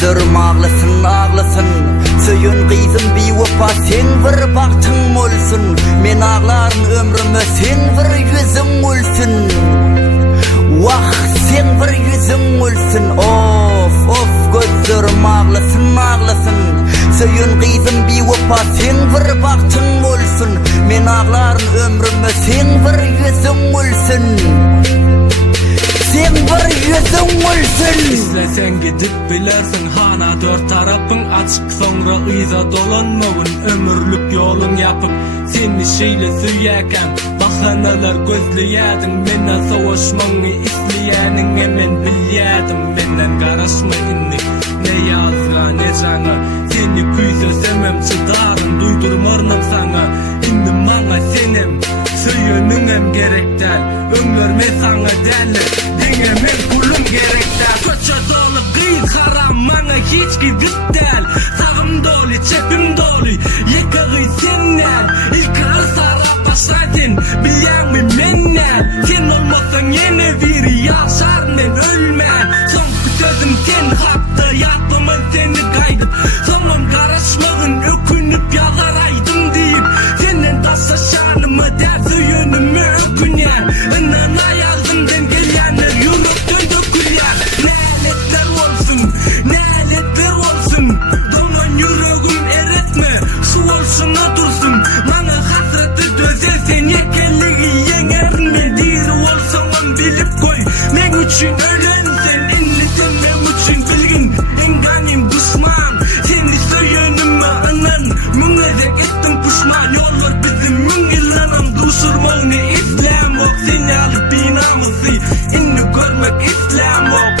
gözlerim ağlasın ağlasın. Söyün kıyzım bir vefa sen bir baktın olsun. Men ağlarım ömrümü sen bir yüzün olsun. Vah sen bir yüzün olsun. Of of gözlerim ağlasın ağlasın. Söyün kıyzım bir vefa sen bir baktın olsun. Men ağlarım ömrümü sen bir yüzün olsun. Sen bir yüzün olsun. İslesen gidip bilersin hana dört tarafın açık, sonra iza dolanmavun ömürlük yolun yapıp seni şeyle süyeken bahanalar gözleyedin. Mena savaşmanı isleyenin hemen bilyedim. Menden karışma indik ne yazga ne cana. Seni küysesemem çıdarım duydurmornam sana. Indi bana senem söyönüngem gerekten. Ömürme sana derler men kulum gerekten. Köçe dolu kıyız haram bana hiç gidip del. Sağım dolu çepim dolu yıkığı senden. İlk ısara başladın bilyen mi menden. Sen olmasan yine bir yaşar men ölmen. Son sözüm sen hakkı yatmamın seni kaydıp. Sonum karışmağın ökünüp yalaraydım deyip. Senden taşa şanımı der söyönümü ökünen. Inana yazdım den gelyenler yürüktön dökülen. Naletler olsun, naletler olsun. Donan yüreğim eretme, su olsuna dursun. Bana hasreti dözel sen yekelliği yenerin mi? Diri olsan bilip koy. Men üçün ölen sen, enlisin men üçün bilgin. Enganim düşman, seni söyönüme anan. Müngezek ettim puşman, yollar bizim mün ilanam. Duşurmağını İslam ok, seni alıp binamızı. İnni görmek İslam ok.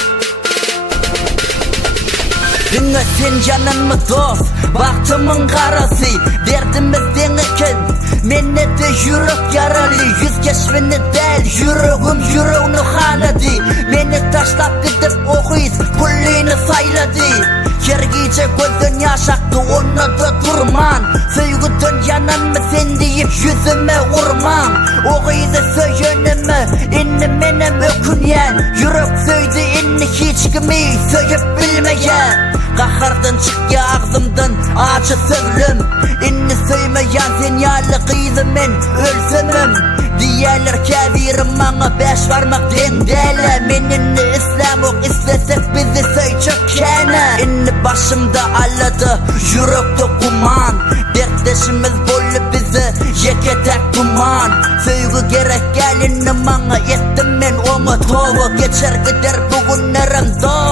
Dinle sen canın mı dost, baktımın karası. Derdimizden eken, menne de yürek yaralı. Yüz keşfini del, yüreğim yüreğini haladı. Meni taşlap gidip okuyuz, pullini sayladı. Yergice gözün yaşaktı, onu da durman. Söygüdün yanan mı sen deyip yüzüme vurmam. Okuydu söyönümü, inni menem ökünyen. Yürek söydü inni hiç kimi söyüp bilmeyen. Kahardın çık ya ağzımdan acı sözlüm. İnni söymeyen sen yalı kıydı men ölsümüm. Diyeler kevirim bana beş varmak dendele. Meninni İslam ok istesek bizi söy çok kene. İnni başımda aladı yürekte kuman. Dertleşimiz bolu bizi yeketek duman. Söygü gerek gelinni bana ettim men onu tovu. Geçer gider bugünlerim doğ.